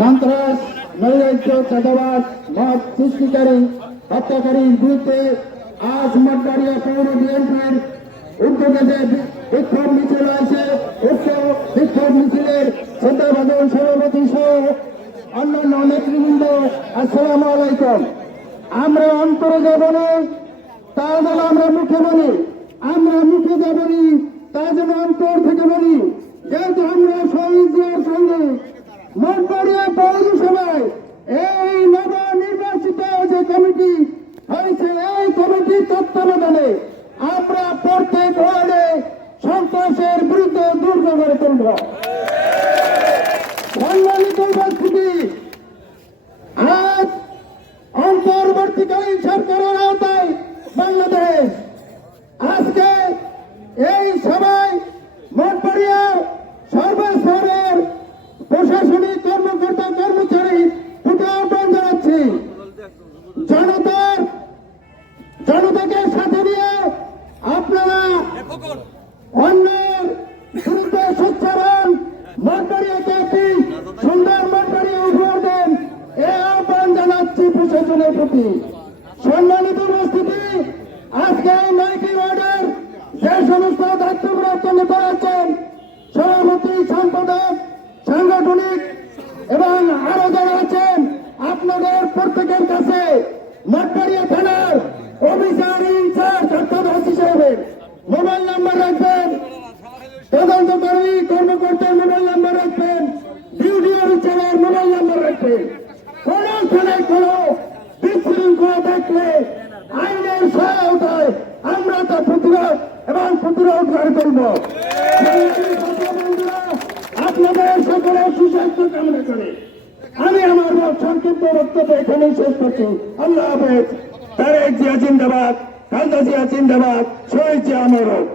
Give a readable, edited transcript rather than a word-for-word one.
সন্ত্রাস, নৈরাজ্য, চাঁদাবাজ, মত সৃষ্টিকারী, হত্যাকারীর বিরুদ্ধে আজ মঠবাড়িয়া পৌর বিএনপির উদ্যোগে যে বিক্ষোভ মিছিল আছে, উক্ত বিক্ষোভ মিছিলের শ্রদ্ধাভাজন সভাপতি সহ অন্যান্য নেতৃবৃন্দ, আসসালামু আলাইকুম। আমরা অন্তরে যাব না, তা যেন আমরা মুখে বলি, আমরা মুখে যাব না, তা যেন অন্তর থেকে বলি। যেহেতু আমরা শহীদ জিয়ার সঙ্গে মঠবাড়িয়া পৌরসভায় এই নবনির্বাচিত যে কমিটি হয়েছে, এই কমিটির তত্ত্বাবধানে আমরা প্রত্যেক ওয়ার্ডে সন্ত্রাসের বিরুদ্ধে দুর্গ গড়ে তুলব। সম্মানিত উপস্থিতি, আজ অন্তর্বর্তীকালীন সরকারের আওতায় বাংলাদেশ আজকে এই সভায় মঠবাড়িয়ার সর্বস্তরের প্রশাসনিক কর্মকর্তা কর্মচারী দুটো আহ্বান জানাচ্ছি। জনতাকে সাথে নিয়ে আপনারা অন্যের বিরুদ্ধে সোচ্চারণ, মঠবাড়িয়াকে একটি সুন্দর মঠবাড়িয়া উপহার দেন, এ আহ্বান জানাচ্ছি প্রশাসনের প্রতি। সম্মানিত উপস্থিতি, আজকে এই 9টি ওয়ার্ডের যে সমস্ত দায়িত্বপ্রাপ্ত নেতা আছেন, সভাপতি, সম্পাদক, সাংগঠনিক এবং আরো যারা আছেন, আপনাদের প্রত্যেকের কাছে মঠবাড়িয়া থানার অফিসার ইনচার্জ অর্থাৎ ওসি সাহেবের মোবাইল নাম্বার রাখবেন, তদন্তকারী কর্মকর্তার মোবাইল নাম্বার রাখবেন, ডিউটি অফিসারের মোবাইল নাম্বার রাখবেন। কোন থানায় কোন বিশৃঙ্খলা থাকলে আইনের সহায়তায় আমরা তা প্রতিরোধ এবং প্রতিরোধ করব। আপনাদের সকলের সুস্বাস্থ্য কামনা করে আমি আমার সংক্ষিপ্ত বক্তব্য এখানেই শেষ করছি। আল্লাহ হাফেজ। তারেক জিয়া জিন্দাবাদ, খালেদা জিয়া জিন্দাবাদ, শহীদ জিয়া অমর হোক।